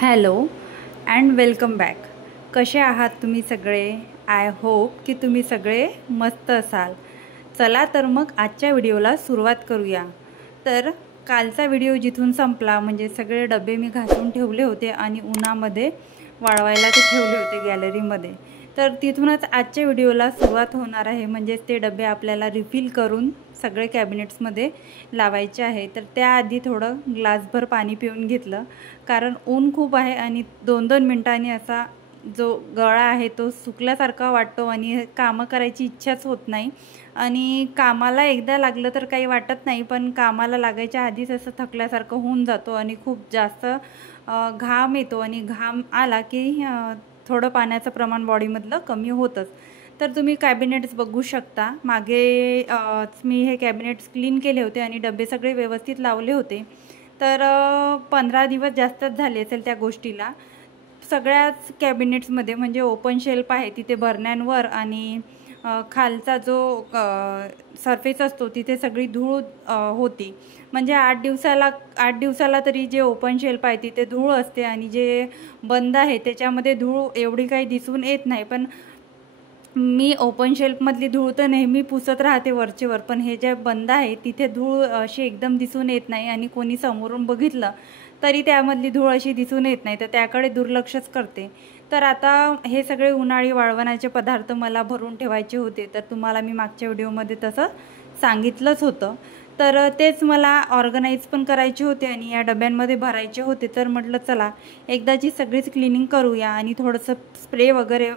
Hello and welcome back. कसे आहात तुम्ही सगळे? आय होप की तुम्ही सगळे मस्त असाल. चला तर मग आजच्या व्हिडिओला सुरुवात करूया. तर कालचा व्हिडिओ जिथून संपला म्हणजे सगळे डबे मी घासून ठेवले होते आणि उन्हामध्ये वाळवायला ते ठेवले होते गॅलरीमध्ये. तर तिथूनच आजच्या व्हिडिओला सुरुवात होणार आहे. म्हणजेच ते डबे आपल्याला रिफिल करून सगळे कॅबिनेट्समध्ये लावायचे आहे. तर त्याआधी थोडं ग्लासभर पाणी पिऊन घेतलं, कारण ऊन खूप आहे आणि 2-2 मिनिटांनी असा जो गळा आहे तो सुकल्यासारखा वाटतो आणि कामं करायची इच्छाच होत नाही. आणि कामाला एकदा लागलं तर काही वाटत नाही, पण कामाला लागायच्या आधीच असं थकल्यासारखं होऊन जातो आणि खूप जास्त घाम येतो आणि घाम आला की थोडं पाण्याचं प्रमाण बॉडीमधलं कमी होतंच. तर तुम्ही कॅबिनेट्स बघू शकता. मागे मी हे कॅबिनेट्स क्लीन केले होते आणि डबे सगळे व्यवस्थित लावले होते. तर 15 दिवस जास्तच झाले असेल त्या गोष्टीला. सगळ्याच कॅबिनेट्समध्ये म्हणजे ओपन शेल्फ आहे तिथे बरण्यांवर आणि खालचा जो सरफेस असतो तिथे सगळी धूळ होती. म्हणजे 8 दिवसाला तरी जे ओपन शेल्फ आहे तिथे धूळ असते आणि जे बंद आहे त्याच्यामध्ये धूळ एवढी काही दिसून येत नाही. पण मी ओपन शेल्फमधली धूळ तर नेहमी पुसत राहते वरचेवर, पण हे जे बंद आहे तिथे धूळ अशी एकदम दिसून येत नाही आणि कोणी समोरून बघितलं तरी त्यामधली धूळ अशी दिसून येत नाही, तर त्याकडे दुर्लक्षच करते. तर आता हे सगळे उन्हाळी वाळवणाचे पदार्थ मला भरून ठेवायचे होते. तर तुम्हाला मी मागच्या व्हिडिओमध्ये तसं सांगितलंच होतं. तर तेच मला ऑर्गनाईज पण करायचे होते आणि या डब्यांमध्ये भरायचे होते. तर म्हटलं चला एकदाची सगळीच क्लिनिंग करूया आणि थोडंसं स्प्रे वगैरे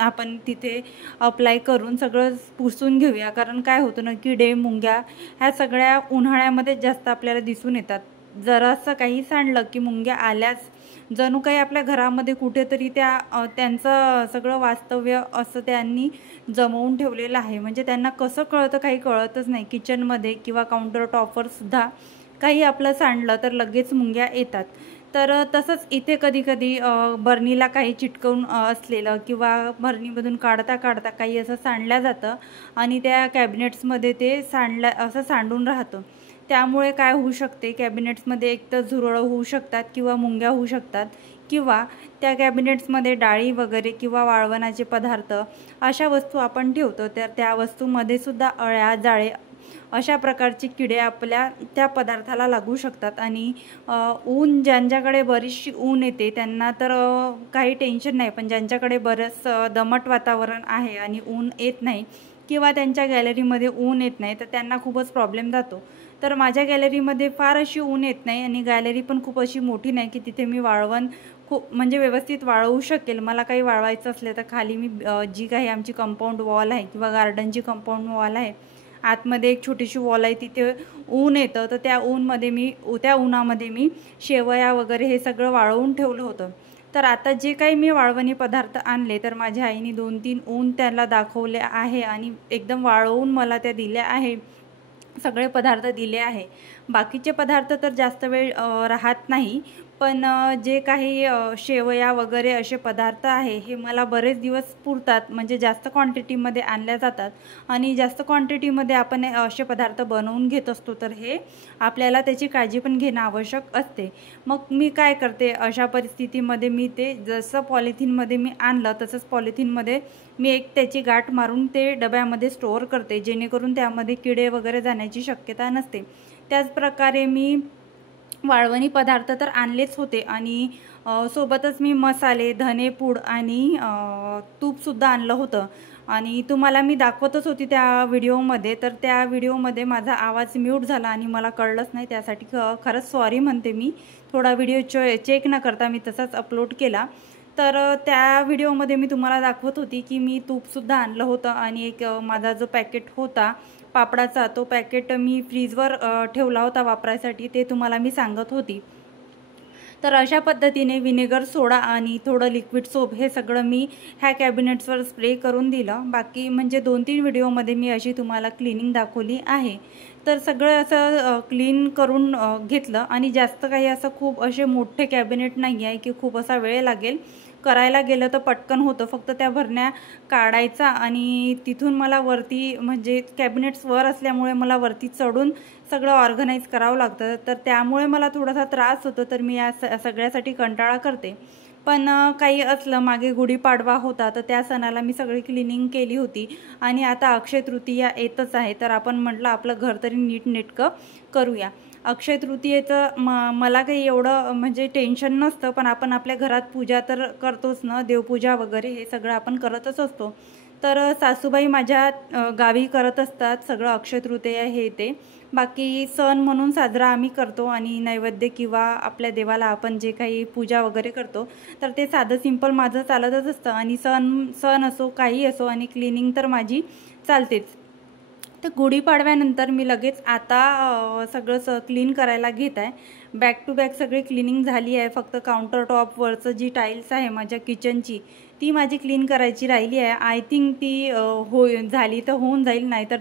आपण तिथे अप्लाय करून सगळं पुसून घेऊया. कारण काय होतं ना, किडे मुंग्या ह्या सगळ्या उन्हाळ्यामध्ये जास्त आपल्याला दिसून येतात. जरासं काही सांडलं की मुंग्या आल्याच, जणू काही आपल्या घरामध्ये कुठेतरी त्यांचं सगळं वास्तव्य असं त्यांनी जमवून ठेवलेलं आहे. म्हणजे त्यांना कसं कळतं काही कळतच नाही. किचनमध्ये किंवा काउंटर टॉपवर सुद्धा काही आपलं सांडलं तर लगेच मुंग्या येतात. तर तसंच इथे कधी कधी बर्नीला काही चिटकवून असलेलं किंवा बर्नीमधून काढता काढता काही असं सांडलं जातं आणि त्या कॅबिनेट्समध्ये ते असं सांडून राहतं. त्यामुळे काय होऊ शकते, कॅबिनेट्समध्ये एक तर झुरळं होऊ शकतात किंवा मुंग्या होऊ शकतात, किंवा त्या कॅबिनेट्समध्ये डाळी वगैरे किंवा वाळवणाचे पदार्थ अशा वस्तू आपण ठेवतो तर त्या वस्तूमध्ये सुद्धा अळ्या जाळे अशा प्रकारचे किडे आपल्या त्या पदार्थाला लागू शकतात. आणि ऊन ज्यांच्याकडे बरीचशी ऊन येते त्यांना तर काही टेन्शन नाही, पण ज्यांच्याकडे बरंच दमट वातावरण आहे आणि ऊन येत नाही किंवा त्यांच्या गॅलरीमध्ये ऊन येत नाही तर त्यांना खूपच प्रॉब्लेम जातो. तर माझ्या गॅलरीमध्ये फार अशी ऊन येत नाही आणि गॅलरी पण खूप अशी मोठी नाही की तिथे मी वाळवण खूप म्हणजे व्यवस्थित वाळवू शकेल. मला काही वाळवायचं असले तर खाली मी जी काही आमची कंपाऊंड वॉल आहे किंवा गार्डनची कंपाऊंड वॉल आहे, आतमध्ये एक छोटीशी वॉल आहे, तिथे ऊन येतं. तर त्या उन्हामध्ये मी शेवया वगैरे हे सगळं वाळवून ठेवलं होतं. तर आता जे काही मी वाळवणी पदार्थ आणले तर माझ्या आईने 2-3 ऊन त्याला दाखवले आहे आणि एकदम वाळवून मला त्या दिल्या आहे. सगळे पदार्थ दिले आहे. बाकीचे पदार्थ तर जास्त वेळ राहत नाही, पण जे काही शेवया वगैरे असे पदार्थ आहे हे मला बरेच दिवस पुरतात. म्हणजे जास्त क्वांटिटीमध्ये आणल्या जातात आणि जास्त क्वांटिटीमध्ये आपण असे पदार्थ बनवून घेत असतो. तर हे आपल्याला त्याची काळजी पण घेणं आवश्यक असते. मग मी काय करते अशा परिस्थितीमध्ये, मी ते जसं पॉलिथिनमध्ये मी आणलं तसंच पॉलिथिनमध्ये मी एक त्याची गाठ मारून ते डब्यामध्ये स्टोअर करते, जेणेकरून त्यामध्ये किडे वगैरे जाण्याची शक्यता नसते. त्याचप्रकारे मी वाळवणी पदार्थ तर आणलेच होते आणि सोबतच मी मसाले, धनेपूड आणि तूपसुद्धा आणलं होतं आणि तुम्हाला मी दाखवतच होती त्या व्हिडिओमध्ये. तर त्या व्हिडिओमध्ये माझा आवाज म्यूट झाला आणि मला कळलंच नाही, त्यासाठी खरंच सॉरी म्हणते मी. थोडा व्हिडिओ चेक न करता मी तसाच अपलोड केला. तर त्या व्हिडिओमध्ये मी तुम्हाला दाखवत होती की मी तूपसुद्धा आणलं होतं आणि एक माझा जो पॅकेट होता पापडाचा तो पॅकेट मी फ्रीजवर ठेवला होता वापरायसाठी, ते तुम्हाला मी सांगत होती. तर अशा पद्धतीने विनेगर, सोडा आणि थोडं लिक्विड सोप हे सगळं मी ह्या कॅबिनेट्सवर स्प्रे करून दिलं. बाकी म्हणजे 2-3 व्हिडिओमध्ये मी अशी तुम्हाला क्लिनिंग दाखवली आहे. तर सगळं असं क्लीन करून घेतलं. आणि जास्त काही असं खूप असे मोठे कॅबिनेट नाही आहे की खूप असा वेळ लागेल. करायला गेलं तर पटकन होतं, फक्त त्या भरण्या काढायचा आणि तिथून मला वरती म्हणजे कॅबिनेट्स वर असल्यामुळे मला वरती चढून सगळं ऑर्गनाईज करावं लागतं. तर त्यामुळे मला थोडासा त्रास होतो. तर मी या सगळ्यासाठी कंटाळा करते. पण काही असलं, मागे गुढीपाडवा होता तर त्या सणाला मी सगळी क्लिनिंग केली होती. आणि आता अक्षय तृतीया येतच आहे, तर आपण म्हटलं आपलं घर तरी नीटनेटकं करूया. अक्षय तृतीयेचं मला काही एवढं म्हणजे टेन्शन नसतं, पण आपण आपल्या घरात पूजा तर करतोच ना, देवपूजा वगैरे हे सगळं आपण करतच असतो. तर सासूबाई माझ्या गावी करत असतात सगळं अक्षय तृतीया हे ते. बाकी सण म्हणून साजरा आम्ही करतो आणि नैवेद्य किंवा आपल्या देवाला आपण जे काही पूजा वगैरे करतो तर ते साधं सिंपल माझं चालतच असतं. आणि सण असो काही असो आणि क्लिनिंग तर माझी चालतेच. तर गुढीपाडव्यानंतर मी लगेच आता सगळं क्लीन करायला घेत आहे. बॅक टू बॅक सगळी क्लिनिंग झाली आहे. फक्त काउंटर टॉपवरचं जी टाईल्स आहे माझ्या किचनची ती माझी क्लीन करायची राहिली आहे. आय थिंक ती झाली तर होऊन जाईल, नाहीतर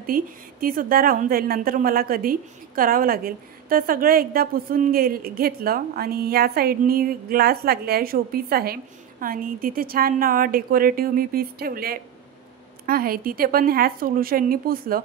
ती सुद्धा राहून जाईल, नंतर मला कधी करावं लागेल. तर सगळं एकदा पुसून घेतलं. आणि या साईडनी ग्लास लागले आहे, शोपीस आहे. आणि तिथे छान डेकोरेटिव्ह मी पीस ठेवले आहे. तिथे पण ह्याच सोल्युशननी पुसलं.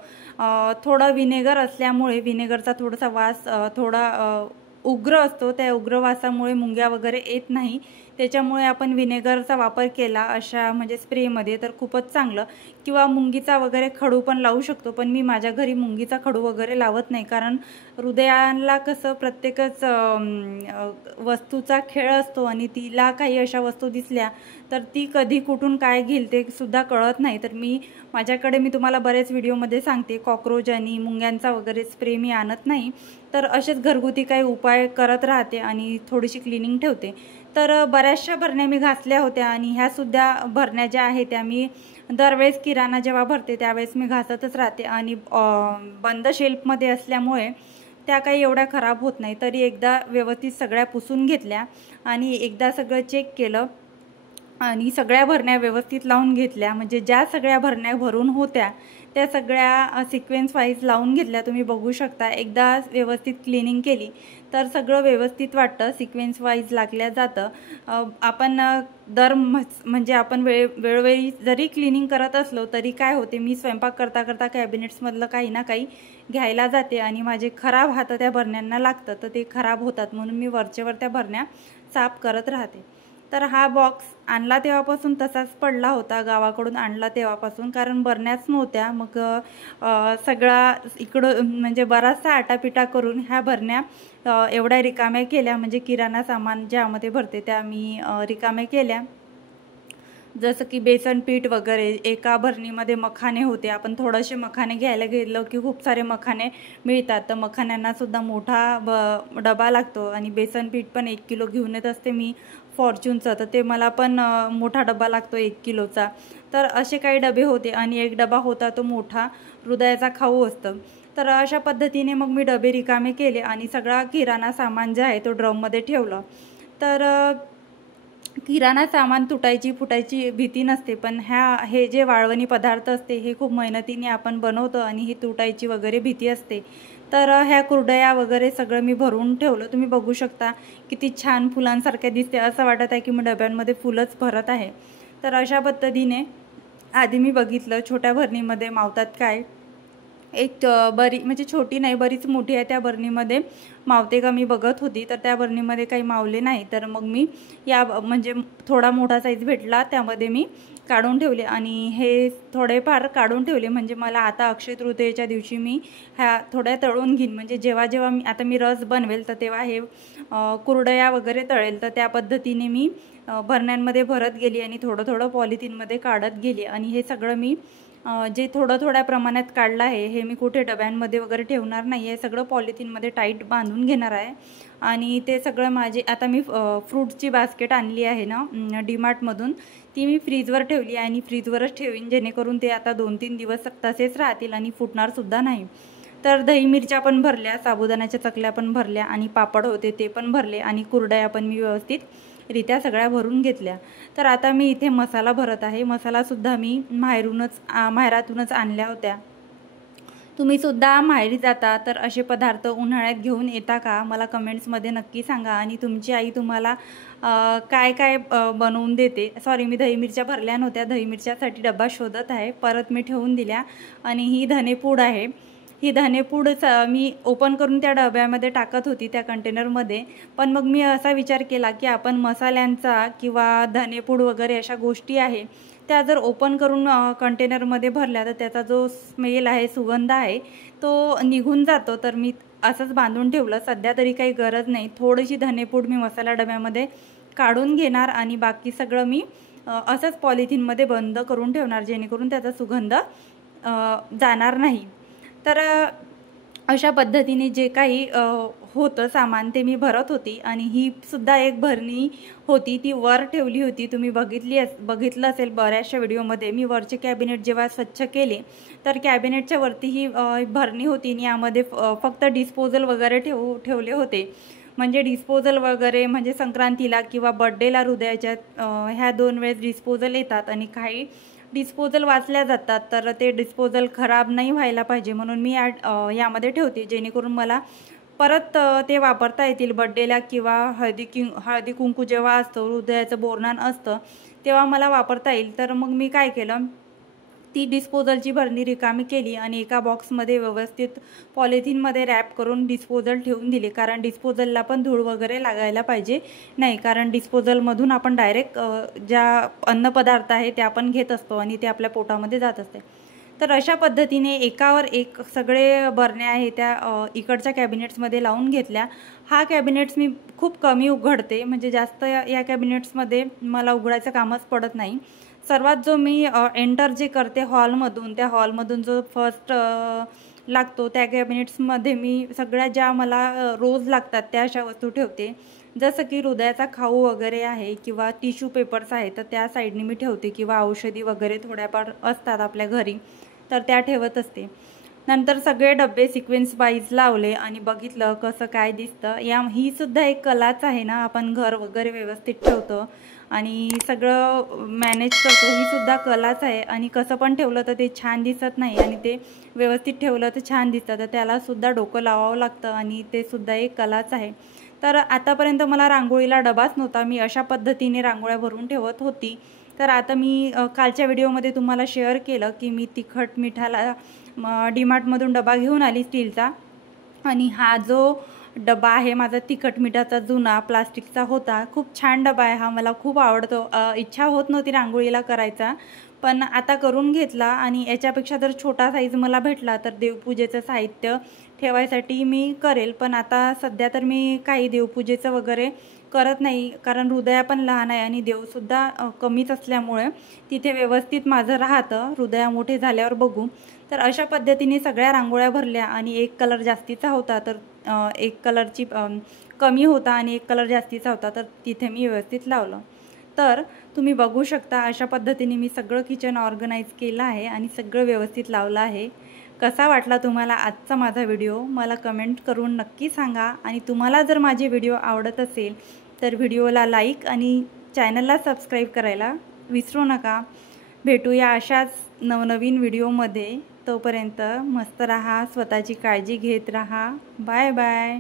थोडं विनेगर असल्यामुळे विनेगरचा थोडासा वास थोडा उग्र असतो, त्या उग्र वासामुळे मुंग्या वगैरे येत नाही. त्याच्यामुळे आपण विनेगरचा वापर केला अशा म्हणजे स्प्रेमध्ये तर खूपच चांगलं. किंवा मुंगीचा वगैरे खडू पण लावू शकतो, पण मी माझ्या घरी मुंगीचा खडू वगैरे लावत नाही, कारण हृदयाला कसं प्रत्येकच वस्तूचा खेळ असतो आणि तिला काही अशा वस्तू दिसल्या तर ती कधी कुठून काय घेईल ते सुद्धा कळत नाही. तर माझ्याकडे मी तुम्हाला बरेच व्हिडिओमध्ये सांगते, कॉक्रोच आणि मुंग्यांचा वगैरे स्प्रे मी आणत नाही. तर असेच घरगुती काही उपाय करत राहते आणि थोडीशी क्लिनिंग ठेवते. तर बऱ्याचशा भरण्या मी घासल्या होत्या आणि ह्यासुद्धा भरण्या ज्या आहेत त्या मी दरवेळेस किराणा जेव्हा भरते त्यावेळेस मी घासतच राहते. आणि बंद शेल्फमध्ये असल्यामुळे त्या काही एवढ्या खराब होत नाही. तरी एकदा व्यवस्थित सगळ्या पुसून घेतल्या आणि एकदा सगळं चेक केलं आणि सगळ्या भरण्या व्यवस्थित लावून घेतल्या. म्हणजे ज्या सगळ्या भरण्या भरून होत्या त्या सगळ्या सिक्वेन्स वाईज लावून घेतल्या. तुम्ही बघू शकता, एकदा व्यवस्थित क्लिनिंग केली तर सगळं व्यवस्थित वाटतं, सिक्वेन्स वाईज लागल्या जातं. आपण म्हणजे आपण वेळोवेळी जरी क्लिनिंग करत असलो तरी काय होते, मी स्वयंपाक करता करता कॅबिनेट्समधलं काही ना काही घ्यायला जाते आणि माझे खराब हात त्या भरण्यांना लागतं, तर ते खराब होतात. म्हणून मी वरचेवर त्या भरण्या साफ करत राहते. तर हा बॉक्स आणला तेव्हापासून तसाच पडला होता, गावाकडून आणला तेव्हापासून, कारण भरण्याच नव्हत्या. मग सगळा इकडं म्हणजे बराचसा आटापिटा करून ह्या भरण्या एवढ्या रिकाम्या केल्या. म्हणजे किराणा सामान ज्यामध्ये भरते त्या मी रिकाम्या केल्या. जसं की बेसन पीठ वगैरे, एका भरणीमध्ये मखाने होते. आपण थोडेसे मखाने घ्यायला गेलो की खूप सारे मखाने मिळतात, तर मखाण्यांनासुद्धा मोठा डबा लागतो. आणि बेसन पीठ पण 1 किलो घेऊन येत असते मी फॉर्च्यूनचं, तर ते मला पण मोठा डबा लागतो 1 किलोचा. तर असे काही डबे होते आणि एक डबा होता तो मोठा हृदयाचा खाऊ असतं. तर अशा पद्धतीने मग मी डबे रिकामे केले आणि सगळा किराणा सामान जे आहे तो ड्रममध्ये ठेवलं. तर किराणा सामान तुटायची फुटायची भीती नसते, पण हे जे वाळवणी पदार्थ असते हे खूप मेहनतीने आपण बनवतो आणि ही तुटायची वगैरे भीती असते. तर ह्या कुरडया वगैरे सगळं मी भरून ठेवलं. तुम्ही बघू शकता किती छान फुलांसारख्या दिसते, असं वाटत आहे की मी डब्यांमध्ये फुलंच भरत आहे. तर अशा पद्धतीने आधी मी बघितलं छोट्या भरणीमध्ये मावतात काय. एक बरी म्हणजे छोटी नाही, बरीच मोठी आहे, त्या बरणीमध्ये मावते का मी बघत होती. तर त्या बरणीमध्ये काही मावले नाही, तर मग मी म्हणजे थोडा मोठा साईज भेटला त्यामध्ये मी काढून ठेवले. आणि हे थोडेफार काढून ठेवले म्हणजे मला आता अक्षय तृतीयेच्या दिवशी मी ह्या थोड्या तळून घेईन. म्हणजे जेव्हा मी रस बनवेल तर तेव्हा हे कुरडया वगैरे तळेल. तर त्या पद्धतीने मी भरण्यांमध्ये भरत गेली आणि थोडं पॉलिथिनमध्ये काढत गेली. आणि हे सगळं मी जे थोड्या प्रमाणात काढलं आहे हे मी कुठे डब्यांमध्ये वगैरे ठेवणार नाही आहे, सगळं पॉलिथिनमध्ये टाईट बांधून घेणार आहे. आणि ते सगळं आता मी फ्रूटची बास्केट आणली आहे ना डीमार्टमधून, ती मी फ्रीजवर ठेवली आहे आणि फ्रीजवरच ठेवीन, जेणेकरून ते आता 2-3 दिवस तसेच राहतील आणि फुटणारसुद्धा नाही. तर दही मिरच्या पण भरल्या, साबुदाण्याच्या चकल्या पण भरल्या आणि पापड होते ते पण भरले आणि कुरडया पण मी व्यवस्थितरित्या सगळ्या भरून घेतल्या. तर आता मी इथे मसाला भरत आहे. मसालासुद्धा मी माहेरातूनच आणल्या होत्या. तुम्हीसुद्धा माहेरी जाता तर असे पदार्थ उन्हाळ्यात घेऊन येता का? मला कमेंट्समध्ये नक्की सांगा. आणि तुमची आई तुम्हाला काय काय बनवून देते. सॉरी, मी दही मिरच्या भरल्या नव्हत्या, दही मिरच्यासाठी डबा शोधत आहे, परत मी ठेवून दिल्या. आणि ही धनेपूड आहे. ही धनेपूड मी ओपन करून त्या डब्यामध्ये टाकत होती, त्या कंटेनरमध्ये. पण मग मी असा विचार केला की आपण मसाल्यांचा किंवा धनेपूड वगैरे अशा गोष्टी आहे त्या जर ओपन करून कंटेनरमध्ये भरल्या तर त्याचा जो स्मेल आहे, सुगंध आहे, तो निघून जातो. तर मी असंच बांधून ठेवलं. सध्या तरी काही गरज नाही. थोडीशी धनेपूड मी मसाला डब्यामध्ये काढून घेणार आणि बाकी सगळं मी असंच पॉलिथिनमध्ये बंद करून ठेवणार, जेणेकरून त्याचा सुगंध जाणार नाही. तर अशा पद्धतीने जे काही होतं सामान ते मी भरत होती. आणि ही सुद्धा एक भरणी होती, ती वर ठेवली होती. तुम्ही बघितलं असेल बऱ्याचशा व्हिडिओमध्ये. मी वरचे कॅबिनेट जेव्हा स्वच्छ केले तर कॅबिनेटच्या वरती ही भरणी होती आणि यामध्ये फक्त डिस्पोजल वगैरे ठेवले होते. म्हणजे डिस्पोजल वगैरे म्हणजे संक्रांतीला किंवा बड्डेला हृदयाच्या ह्या 2 वेळेस डिस्पोजल येतात आणि काही डिस्पोजल वाचल्या जातात. तर ते डिस्पोजल खराब नाही व्हायला पाहिजे म्हणून मी यामध्ये ठेवते, जेणेकरून मला परत ते वापरता येतील. बड्डेला किंवा हळदी कुंकू जेव्हा असतं, हृदयाचं बोरनान असतं, तेव्हा मला वापरता येईल. तर मग मी काय केलं, ती डिस्पोजलची भरणी रिकामी केली आणि एका बॉक्समध्ये व्यवस्थित पॉलिथिनमध्ये रॅप करून डिस्पोजल ठेवून दिले. कारण डिस्पोजलला पण धूळ वगैरे लागायला पाहिजे नाही, कारण डिस्पोजलमधून आपण डायरेक्ट ज्या अन्नपदार्थ आहे ते आपण घेत असतो आणि ते आपल्या पोटामध्ये जात असते. तर अशा पद्धतीने एकावर एक सगळे बरण्या आहे त्या इकडच्या कॅबिनेट्समध्ये लावून घेतल्या. हा कॅबिनेट्स मी खूप कमी उघडते, म्हणजे जास्त या कॅबिनेट्समध्ये मला उघडायचं कामच पडत नाही. सर्वात जो मी एंटर जे करते हॉलमधून, त्या हॉलमधून जो फर्स्ट लागतो त्या कॅबिनेट्समध्ये मी सगळ्या ज्या मला रोज लागतात त्या अशा वस्तू ठेवते. जसं की हृदयाचा खाऊ वगैरे आहे किंवा टिश्यू पेपर्स आहे तर त्या साईडने मी ठेवते, किंवा औषधी वगैरे थोड्याफार असतात आपल्या घरी तर त्या ठेवत असते. नंतर सगळे डबे सिक्वेन्स वाईज लावले आणि बघितलं कसं काय दिसतं. ही सुद्धा एक कलाच आहे ना, आपण घर वगैरे व्यवस्थित ठेवतो आणि सगळं मॅनेज करतो, ही सुद्धा कलाच आहे. आणि कसं पण ठेवलं तर ते छान दिसत नाही आणि ते व्यवस्थित ठेवलं तर छान दिसतं. तर त्यालासुद्धा डोकं लावावं लागतं आणि ते सुद्धा एक कलाच आहे. तर आतापर्यंत मला रांगोळीला डबाच नव्हता, मी अशा पद्धतीने रांगोळ्या भरून ठेवत होती. तर आता मी कालच्या व्हिडिओमध्ये तुम्हाला शेअर केलं की मी तिखट मिठाला डीमार्टमधून डबा घेऊन आली स्टीलचा. आणि हा जो डबा आहे माझा तिखट मिठाचा जुना प्लास्टिकचा होता. खूप छान डबा आहे हा, मला खूप आवडतो. इच्छा होत नव्हती रांगोळीला करायचा, पण आता करून घेतला. आणि याच्यापेक्षा जर छोटा साईज मला भेटला तर देवपूजेचं साहित्य ठेवायसाठी मी करेल. पण आता सध्या तर मी काही देवपूजेचं वगैरे करत नाही, कारण हृदया पण लहान आहे आणि देवसुद्धा कमीच असल्यामुळे तिथे व्यवस्थित माझं राहतं. हृदया मोठे झाल्यावर बघू. तर अशा पद्धतीने सगळ्या रांगोळ्या भरल्या आणि एक कलर जास्तीचा होता तर एक कलरची कमी होता आणि एक कलर जास्तीचा होता तर तिथे मी व्यवस्थित लावलं. तर तुम्ही बघू शकता अशा पद्धतीने मी सगळं किचन ऑर्गनाईज केलं आहे आणि सगळं व्यवस्थित लावलं आहे. कसा वाटला तुम्हाला आजचा माझा व्हिडिओ मला कमेंट करून नक्की सांगा. आणि तुम्हाला जर माझे व्हिडिओ आवडत असेल तर व्हिडिओला लाईक आणि चॅनलला सबस्क्राईब करायला विसरू नका. भेटूया अशाच नवनवीन व्हिडिओमध्ये. तोपर्यंत मस्त राहा, स्वतःची काळजी घेत राहा. Bye bye.